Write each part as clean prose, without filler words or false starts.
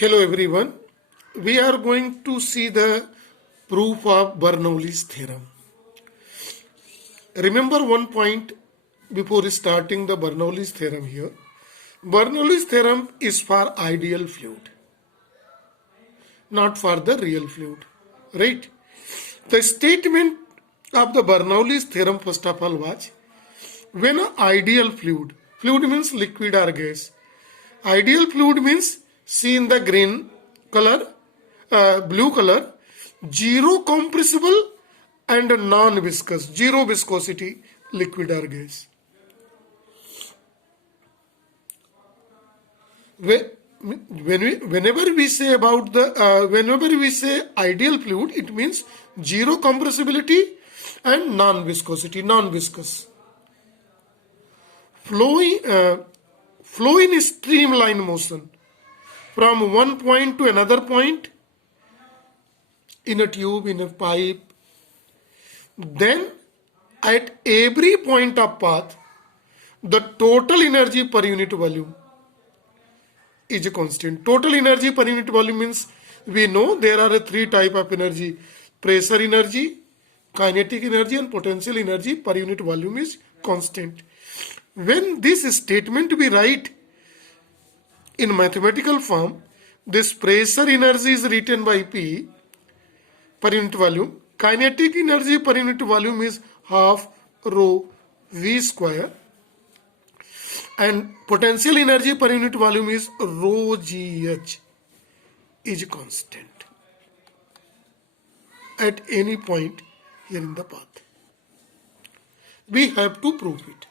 Hello everyone. We are going to see the proof of Bernoulli's theorem. Remember one point before starting the Bernoulli's theorem here. Bernoulli's theorem is for ideal fluid, not for the real fluid. Right? The statement of the Bernoulli's theorem first of all was when an ideal fluid means liquid or gas. Ideal fluid means see in the green color, blue color, zero compressible and non-viscous, zero viscosity liquid or gas. Whenever we say ideal fluid, it means zero compressibility and non-viscosity, non-viscous. Flow in streamline motion from one point to another point in a tube, in a pipe. Then at every point of path, the total energy per unit volume is a constant. Total energy per unit volume means we know there are three types of energy: pressure energy, kinetic energy and potential energy per unit volume is constant. When this statement we write in mathematical form, this pressure energy is written by P per unit volume. Kinetic energy per unit volume is half rho V square. And potential energy per unit volume is rho GH is constant at any point here in the path. We have to prove it.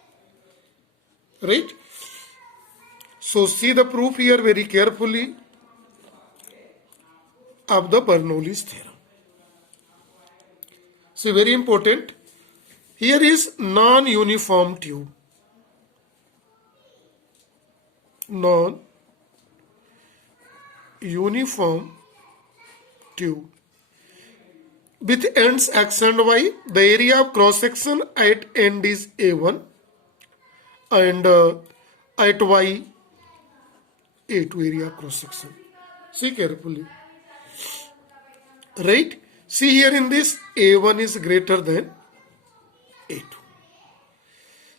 Right? So see the proof here very carefully of the Bernoulli's theorem. See, very important. Here is non-uniform tube. Non-uniform tube with ends X and Y. The area of cross section at end is A1 and at Y A2 area cross section. See carefully. Right? See here in this A1 is greater than A2.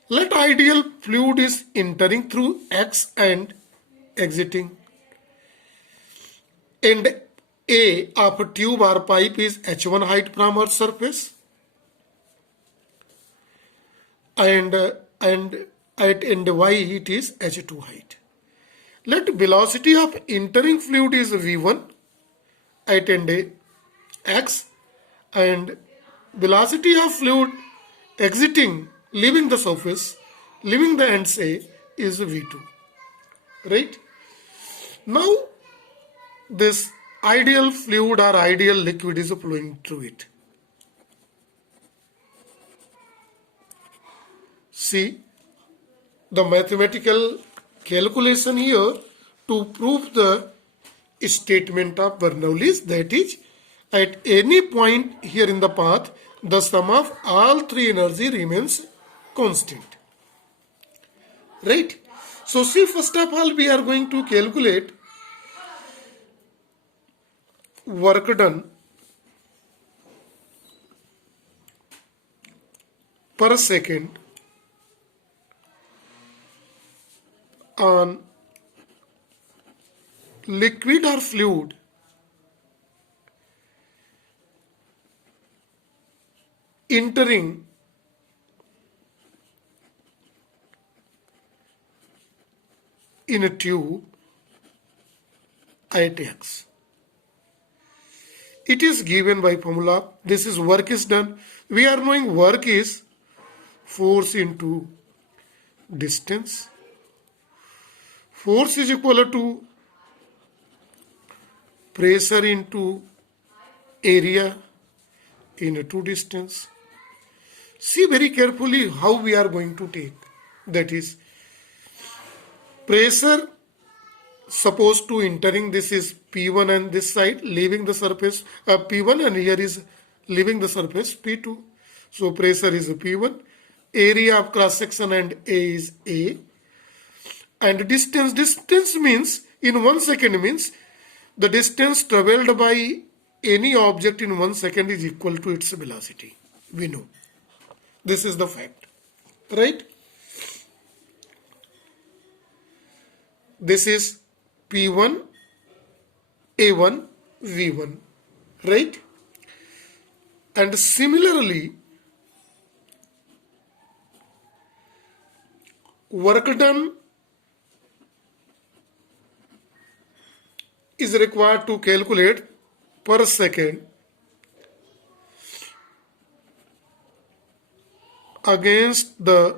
Let ideal fluid is entering through X and exiting. And A of a tube or pipe is H1 height from Earth's surface. And at end Y it is H2 height. Let velocity of entering fluid is V1 at end A X and velocity of fluid exiting, leaving the surface, leaving the ends A is V2. Right? Now this ideal fluid or ideal liquid is flowing through it. See the mathematical calculation here to prove the statement of Bernoulli's, that is at any point here in the path the sum of all three energy remains constant. Right? So see, first of all we are going to calculate work done per second on liquid or fluid entering in a tube at X. It is given by formula. This is work is done. We are knowing work is force into distance. Force is equal to pressure into area in a two distance. See very carefully how we are going to take. That is pressure supposed to entering, this is P1 and this side leaving the surface P1 and here is leaving the surface P2. So pressure is P1, area of cross section and A is A, and distance means in 1 second means the distance traveled by any object in 1 second is equal to its velocity. We know. This is the fact. Right? This is P1, A1, V1. Right? And similarly, work done is required to calculate per second against the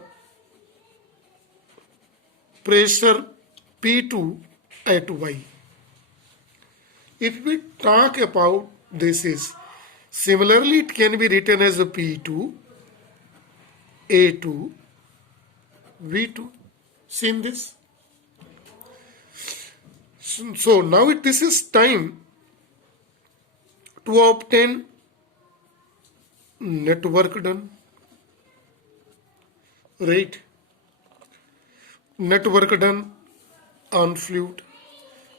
pressure P2 at Y. If we talk about this is similarly it can be written as a P2, A2, V2. Seen this? So now this is time to obtain net work done. Right? Net work done on fluid.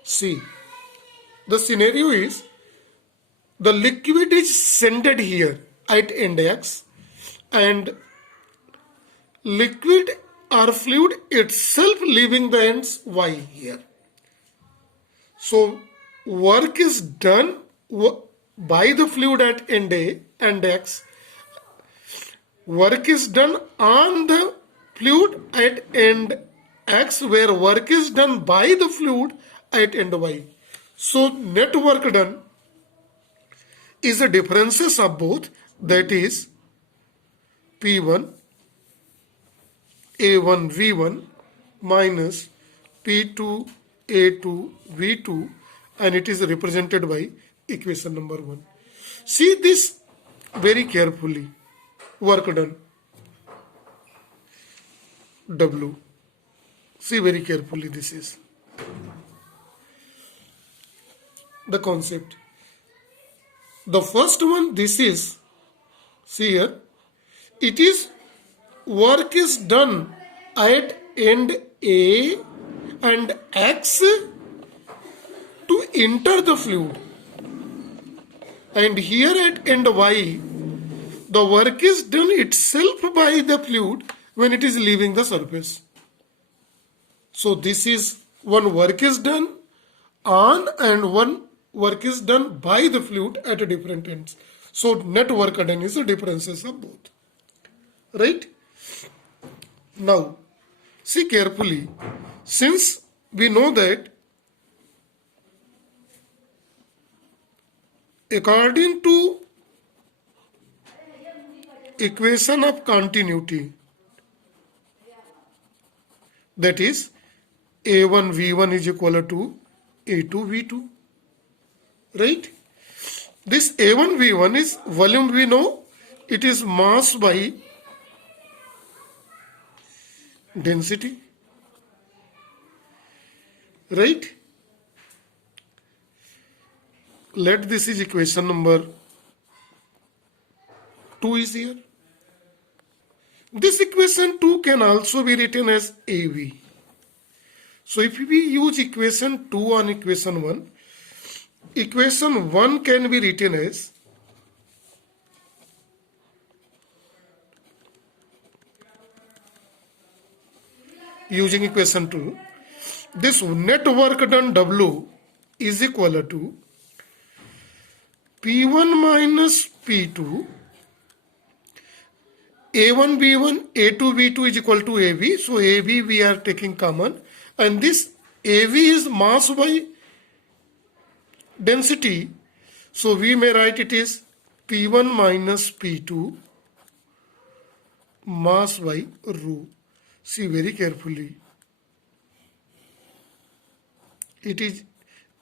See, the scenario is the liquid is centered here at end X and liquid or fluid itself leaving the ends Y here. So work is done by the fluid at end A and X. Work is done on the fluid at end X where work is done by the fluid at end Y. So net work done is the differences of both, that is P1 A1 V1 minus P2 A2 V2, and it is represented by equation number 1. See this very carefully. Work done W. See very carefully, this is the concept. The first one, this is, see here, it is work is done at end A and X to enter the fluid, and here at end Y the work is done itself by the fluid when it is leaving the surface. So this is one work is done on and one work is done by the fluid at a different ends. So net work done is the differences of both. Right? Now, see carefully. Since we know that according to equation of continuity, that is A1 V1 is equal to A2 V2. Right? This A1 V1 is volume, we know it is mass by density. Right? Let this is equation number 2 is here. This equation 2 can also be written as AV. So if we use equation 2 on equation 1, equation 1 can be written as using equation 2, this net work done W is equal to P1 minus P2, A1 B1, A2 B2 is equal to AV. So AV we are taking common, and this AV is mass by density. So we may write it is P1 minus P2 mass by rho. See very carefully. It is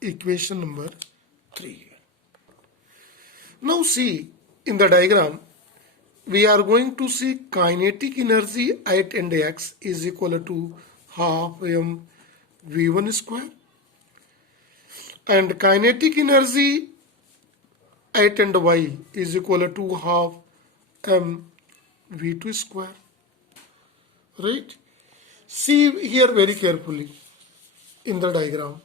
equation number 3. Now see in the diagram, we are going to see kinetic energy at end X is equal to half m V1 square, and kinetic energy at end Y is equal to half m V2 square. Right? See here very carefully in the diagram.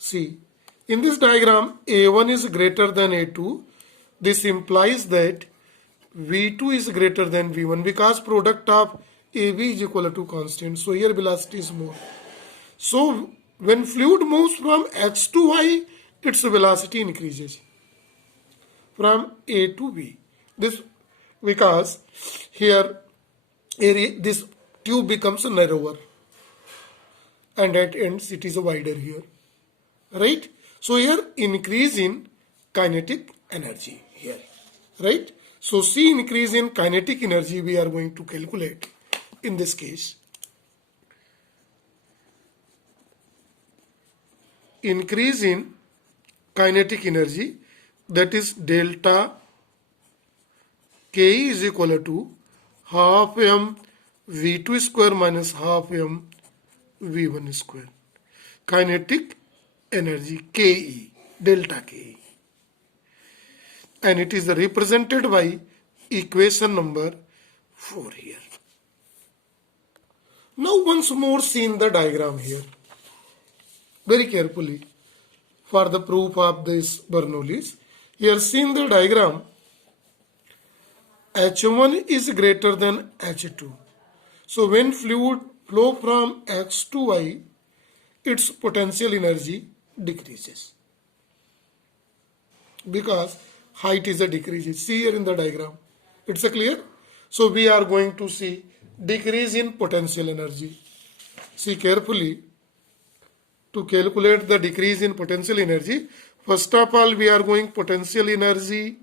See, in this diagram, A1 is greater than A2. This implies that V2 is greater than V1 because product of AB is equal to constant. So here velocity is more. So when fluid moves from X to Y, its velocity increases from A to B. This because here this tube becomes narrower and at ends it is wider here. Right? So here increase in kinetic energy here. Right? So C increase in kinetic energy we are going to calculate in this case. Increase in kinetic energy, that is delta K is equal to half m V2 square minus half m V1 square. Kinetic energy Ke, delta Ke. And it is represented by equation number 4 here. Now once more see in the diagram here. Very carefully for the proof of this Bernoulli's. Here see in the diagram, H1 is greater than H2. So when fluid flow from X to Y, its potential energy decreases because height is a decrease. See here in the diagram. It's a clear? So we are going to see decrease in potential energy. See carefully. To calculate the decrease in potential energy, first of all we are going potential energy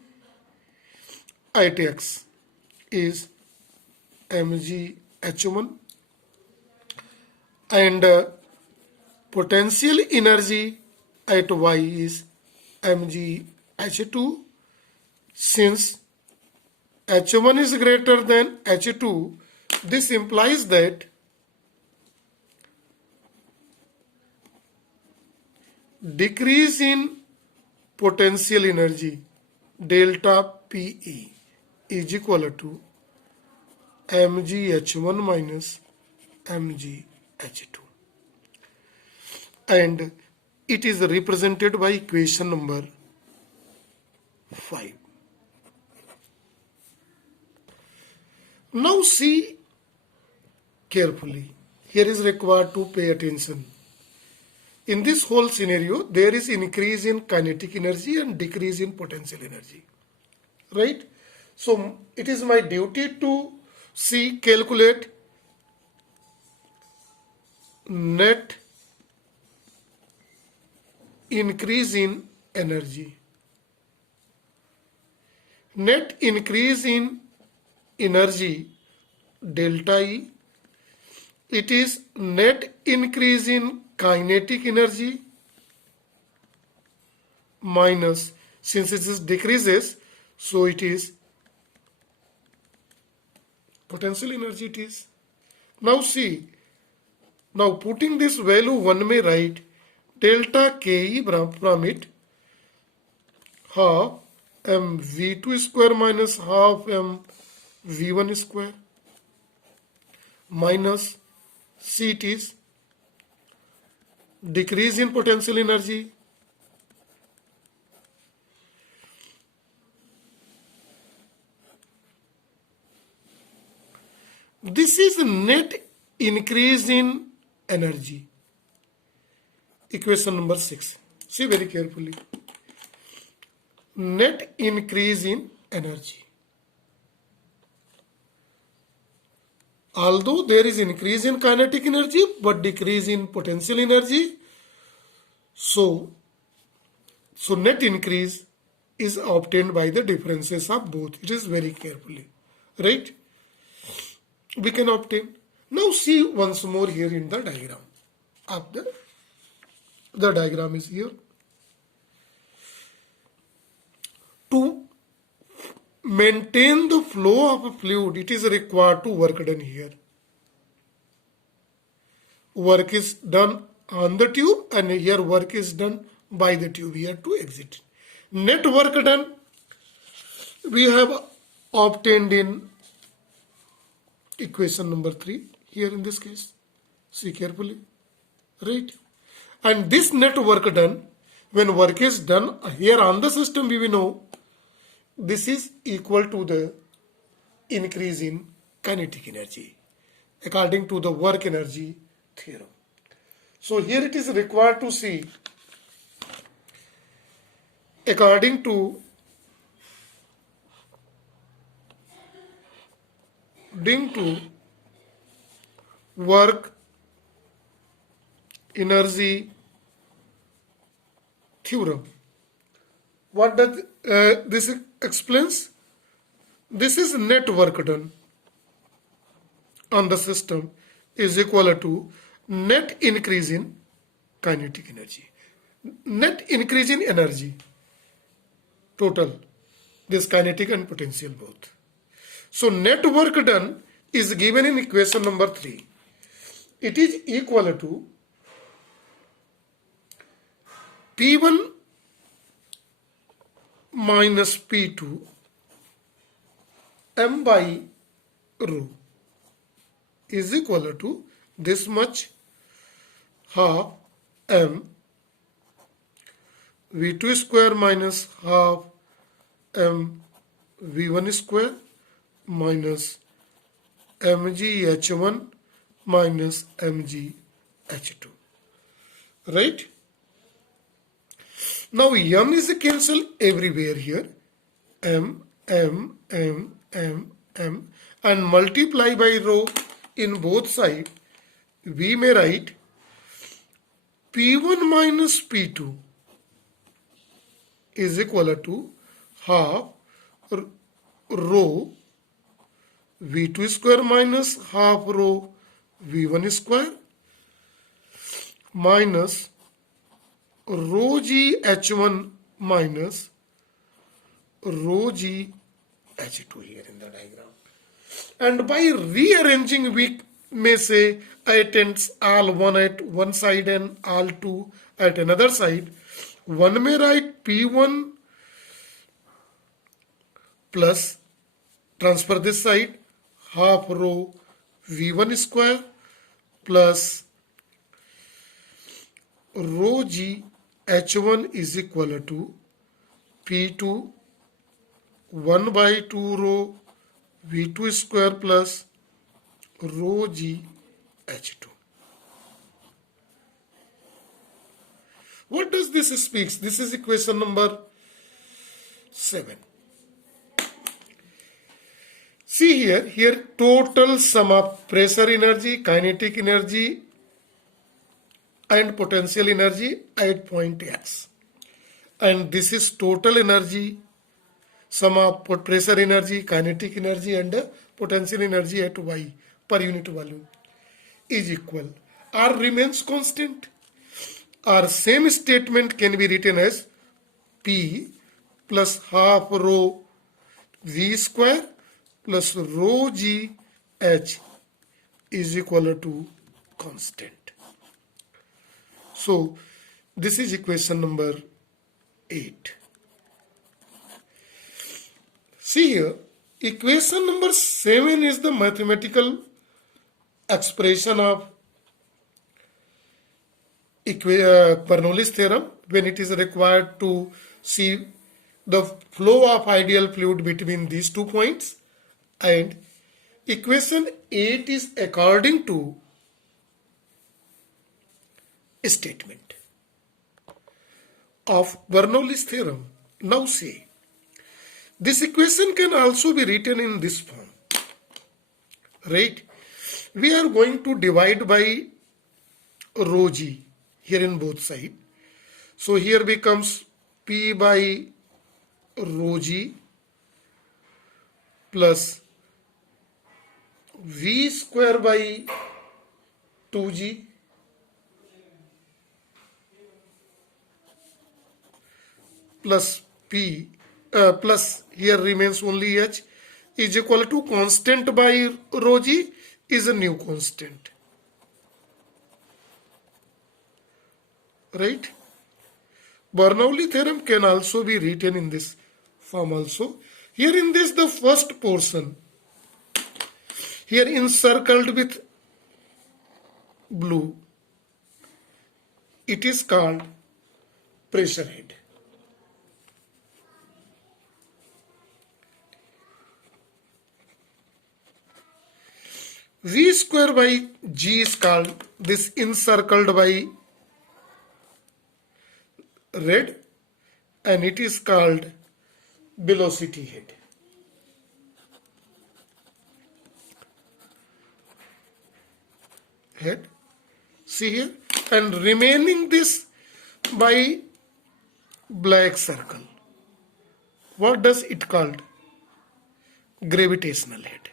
at X is mg h1 and potential energy at Y is mg h2. Since h1 is greater than h2, this implies that decrease in potential energy delta PE is equal to mgh1 minus mgh2, and it is represented by equation number 5. Now see carefully. Here is required to pay attention. In this whole scenario, there is increase in kinetic energy and decrease in potential energy. Right? So it is my duty to calculate net increase in energy. Net increase in energy delta E. It is net increase in kinetic energy minus, since it is decreases, so it is potential energy it is. Now see, now putting this value one may write delta Ke from it half m V2 square minus half m V1 square minus C it is decrease in potential energy this is net increase in energy. Equation number 6. See very carefully. Net increase in energy. Although there is increase in kinetic energy but decrease in potential energy, so net increase is obtained by the differences of both. It is very carefully, right? We can obtain. Now see once more here in the diagram. After the diagram is here. To maintain the flow of a fluid, it is required to work done here. Work is done on the tube and here work is done by the tube here to exit. Net work done we have obtained in equation number 3 here in this case. See carefully, right? And this net work done, when work is done here on the system, we will know this is equal to the increase in kinetic energy according to the work energy theorem. So here it is required to see according to work energy theorem. What does this explains? This is net work done on the system is equal to net increase in kinetic energy. Net increase in energy total, this kinetic and potential both. So net work done is given in equation number 3. It is equal to P1 minus P2 m by rho is equal to this much half m V2 square minus half m V1 square minus mg H1 minus mg H2. Right? Now m is cancelled everywhere here. M and multiply by rho in both sides. We may write P1 minus P2 is equal to half rho V2 square minus half rho V1 square minus rho g H1 minus rho g H2 here in the diagram. And by rearranging, we may say items all one at one side and all two at another side. One may write P1 plus transfer this side half rho V1 square plus rho g H1 is equal to P2 1 by 2 rho V2 square plus rho g H2. What does this speak? This is equation number 7. See here total sum of pressure energy, kinetic energy and potential energy at point X. And this is total energy, sum of pressure energy, kinetic energy and potential energy at Y per unit volume is equal. R remains constant. Our same statement can be written as P plus half rho V square plus rho G H is equal to constant. So this is equation number 8. See here, equation number 7 is the mathematical expression of Bernoulli's theorem when it is required to see the flow of ideal fluid between these 2 points, and equation 8 is according to a statement of Bernoulli's theorem. Now say, this equation can also be written in this form, right? We are going to divide by rho g here in both sides. So here becomes P by rho g plus V square by 2g plus P plus here remains only H is equal to constant by rho g is a new constant. Right? Bernoulli theorem can also be written in this form also. Here in this, the first portion, here encircled with blue, it is called pressure head. V square by G is called this encircled by red, and it is called velocity head. Head, see here, and remaining this by black circle. What does it called? Gravitational head.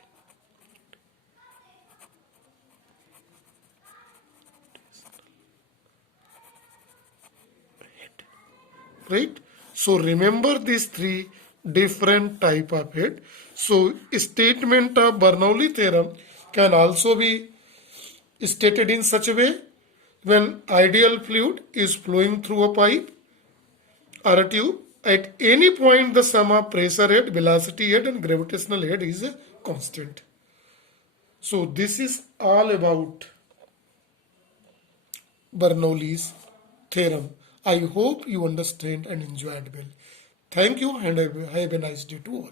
Right? So remember these three different type of head. So statement of Bernoulli theorem can also be stated in such a way: when ideal fluid is flowing through a pipe or a tube, at any point the sum of pressure head, velocity head and gravitational head is a constant. So this is all about Bernoulli's theorem. I hope you understand and enjoyed well. Thank you and have a nice day to all.